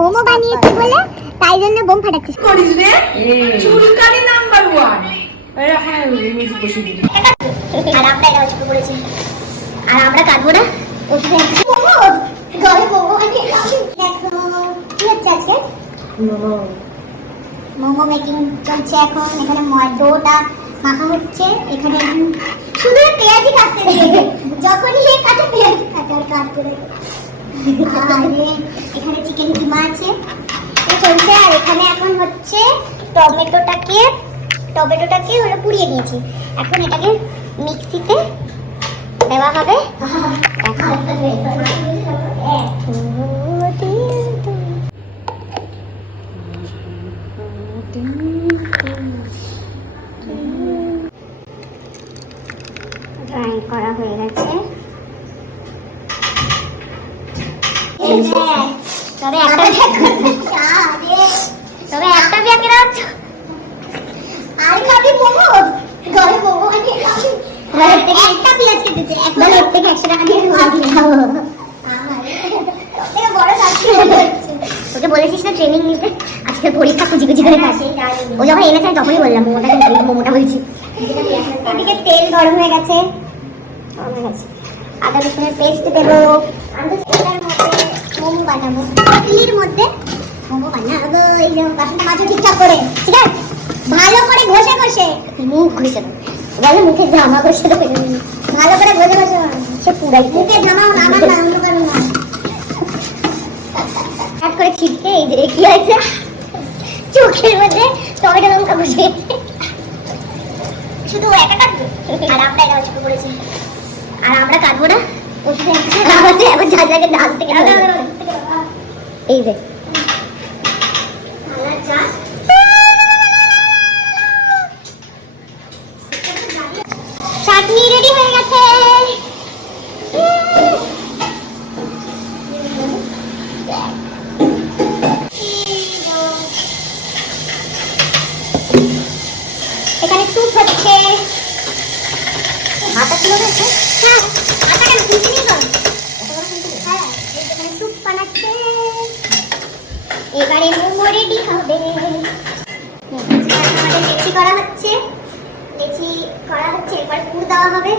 মোমো বানিয়েছি বলে তাই জন্য বোম ফাটাচ্ছিস করিস রে চুলকানি নাম্বার 1 এরা হ্যাঁ মিউজিক বসিয়ে দিবি আর আমরা এটা শুরু করেছি আর আমরা কাটবো না ওষুধে মোমো গলে মোমো দেখো কি হচ্ছে আজকে মোমো মেকিং চলছে এখন এখানে ডোটা মাখা হচ্ছে এখানে শুধু পেঁয়াজি কাটতে দেবে যখনই সে কাটে পেঁয়াজি কাটে আর কাটতে দেবে এখানে চিকেন কিমা আছে চলছে আর এখানে এখন হচ্ছে টমেটোটাকে হলো পুড়িয়ে নিয়েছি এখন এটাকে মিক্সিতে দেওয়া হবে গ্রাইন্ড করা হয়ে গেছে তবে একটা পেঁয়াজ কেনা হচ্ছে আর খাবি মোমো ঘরে মোমো বানিয়ে খাবি ঘরের থেকে একটা পেঁয়াজ কেটেছে এখন এর থেকে 100 টাকা দিয়ে খাবো আমার বড় শাস্তি হচ্ছে তোকে বলেছিস না ট্রেনিং নিতে আজকে পরীক্ষা খুঁজি করে খাসি ও যখন এনেছে তখনই বললাম মোমোটা বলছি এদিকে তেল গরম হয়ে গেছে আদা রসুনের পেস্ট দেবো মোমো বানাবো তেলের মধ্যে মোমো বানাবো এই যে বাসনটা মাছও ঠিকঠাক করে ঠিক আছে ভালো করে ঘষে মুখ ঘষে দেবো বলে মুখে জামা ঘষে দেবো ভালো করে ঘষে সে পুরাই মুখে জামা আমার না অন্য কারণ না কাট করে ছিটকে এই যে কি হয়েছে চোখের মধ্যে টমেটো লঙ্কা বসে শুধু একা কাটবে আর আমরা এটা শুরু করেছি আর আমরা কাটবো না ওষুধে এবার যা জায়গায় ডাল থেকে এই যে চাটনি রেডি হয়ে গেছে এখানে স্যুপ হচ্ছে আটা ছিল হচ্ছে হ্যাঁ আটাটা কিনতে নিয়ে যাও হ্যাঁ এখানে স্যুপ বানাচ্ছে এবারে মোমো রেডি হবে আমাদের লেচি করা হচ্ছে এবার পুর দেওয়া হবে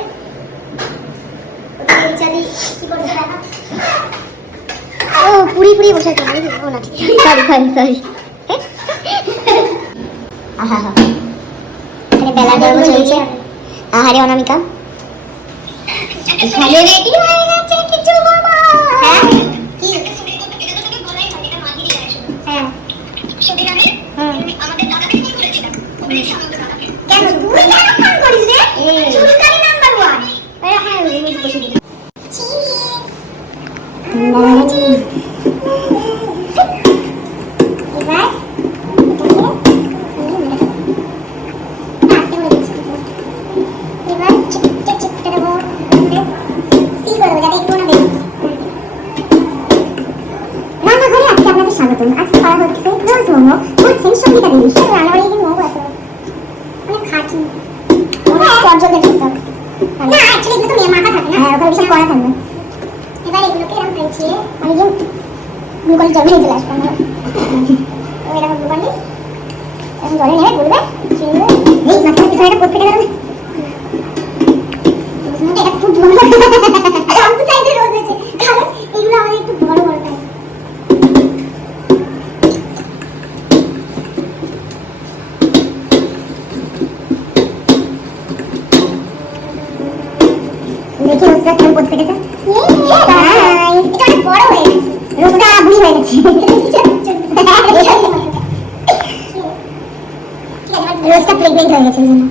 ও পুরি বসেছে ও না সরি আহা এখানে বেলা গরম চলছে আহারে অনামিকা এখানে রেডি হয়ে গেছে কিছু মামা হ্যাঁ কি হ্যাঁ সেদিন আমি আমাদের দাদাকে ফোন করেছিলাম কেন তুই কেন ফোন করিস রে চুলকানি নাম্বার 1 আরে হ্যাঁ মিউজিক বসিয়ে দিবি আজকে করা হচ্ছে রোজ মোমো বলছেন সঙ্গীতা দেবী সে রান্নাবাড়ি গিয়ে মোমো আছে অনেক খাটি চটজলদি খেতে হবে না অ্যাকচুয়ালি এগুলো তো মাখা থাকে না হ্যাঁ ওখানে বিশাল করা থাকবে এবার এগুলোকে এরকম পেঁচিয়ে আমি যে গুগল জমে চলে আসবো আমরা ও এরকম গুগলে এরকম জলে নেবে গুলবে চিনবে এই মাথার পিছনে একটা কোট ফেটে গেল এটা খুব বড় জাম্পু সাইজের রোজ আছে কারণ এগুলো আমাদের একটু বড় বড় থাকে দেখি রোজটা কেমন করতে গেছে এটা অনেক বড় হয়ে গেছে রোজটা বুড়ি হয়ে গেছে রোজটা প্রেগনেন্ট হয়ে গেছে জন্য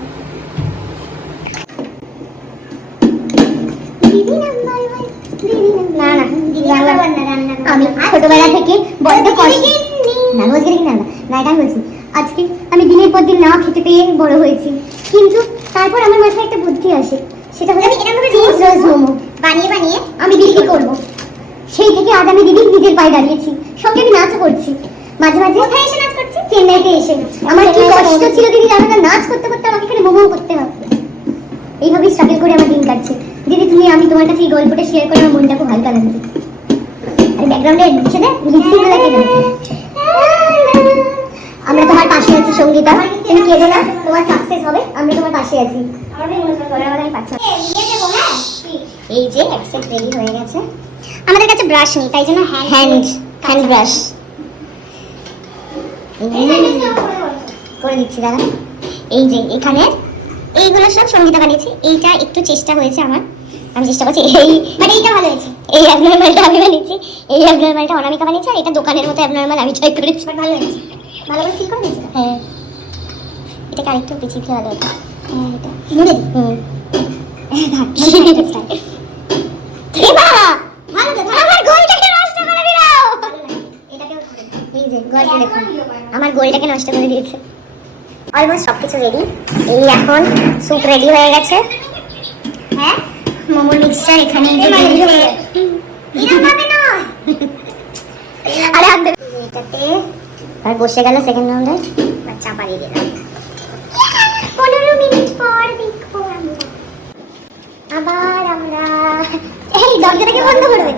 আমি ছোটবেলা থেকে বড্ড কষ্ট না রোজগার কিনা না এটা বলছি আজকে আমি দিনের পর দিন না খেতে পেয়ে বড় হয়েছি কিন্তু তারপর আমার মাথায় একটা বুদ্ধি আসে সেটা হলো আমি এরকম রোজ মোমো বানিয়ে আমি বিক্রি করবো সেই থেকে আজ আমি দিদি নিজের পায়ে দাঁড়িয়েছি সঙ্গে আমি নাচও করছি মাঝে কোথায় এসে নাচ করছি চেন্নাইতে এসে আমার কি কষ্ট ছিল দিদি জানো না নাচ করতে আমাকে এখানে মোমো করতে হবে এইভাবেই স্ট্রাগল করে আমার দিন কাটছে দিদি আমি তোমার কাছে এই গল্পটা শেয়ার করে আমার মনটা খুব হালকা লাগছে ব্যাকগ্রাউন্ডে ছেড়ে লিপসিং গুলো কেটে আমরা তোমার পাশে আছি সঙ্গীতা, তুমি কেঁদো না, তোমার সাকসেস হবে, আমরা তোমার পাশে আছি। এই যে অ্যাকসেপ্ট রেডি হয়ে গেছে। আমাদের কাছে ব্রাশ নেই, তাই জন্য হ্যান্ড ব্রাশ করে দিচ্ছি দাদা। এই যে এখানে এইগুলো সব সঙ্গীতা বানিয়েছে। এইটা একটু চেষ্টা হয়েছে আমার, আমি চেষ্টা করছি। এইটা ভালো হয়েছে। এই অ্যাবনর্মালটা আমি বানিয়েছি, এই অ্যাবনর্মালটা অনামিকা বানিয়েছে, আর এটা দোকানের মতো অ্যাবনর্মাল আমি ট্রাই করেছি। ভালো হয়েছে, ভালো করে ফিল করে দিয়েছি। হ্যাঁ, এটাকে আরেকটু পিছিয়ে ভালো হতো। হ্যাঁ, এটা মুড়ে দিই। আমার গোলটাকে নষ্ট করে দিয়েছে। অলমোস্ট সবকিছু রেডি। এই এখন স্যুপ রেডি হয়ে গেছে। হ্যাঁ, মোমোর মিক্সচার এখানে আরে এটাতে আর বসে গেল সেকেন্ড রাউন্ডে। চাপা দিয়ে দিলাম। 15 মিনিট পর দেখবো আবার আমরা এই দরজাটাকে বন্ধ করবে।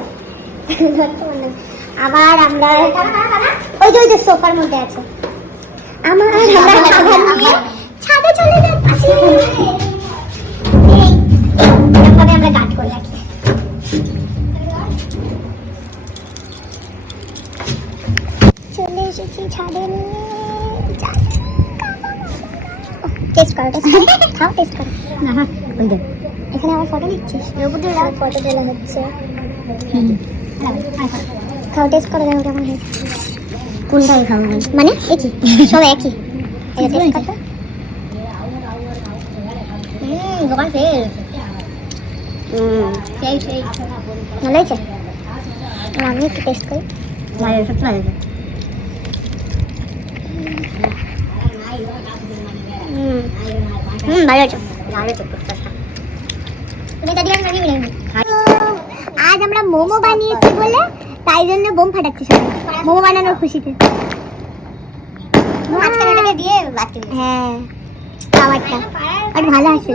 আবার আমরা ওই যে সোফার মধ্যে আছে। আমরা ছাদে চলে যাচ্ছি। এইভাবে আমরা গার্ড করে রাখি। চলে এসেছি ছাদে নিয়ে। টেস্ট করো, খাও, টেস্ট করো। এখানে আমার ফটো নিচ্ছিস? ফটো তোলা হচ্ছে। খাও, টেস্ট করো, দেখো কেমন হয়েছে। কোনটাই খাও মানে একই, সব একই। দোকান ফেল। ভালো হয়েছে। আমি একটু টেস্ট করি। ভালো হয়েছে, ভালো হয়েছে। ভালো হয়েছে, ভালো হয়েছে। আজ আমরা মোমো বানিয়েছি বলে তাই জন্য বোম ফাটাচ্ছি সবাই, মোমো বানানোর খুশিতে। দিয়ে হ্যাঁ, আমারটা আর ভালো আছে।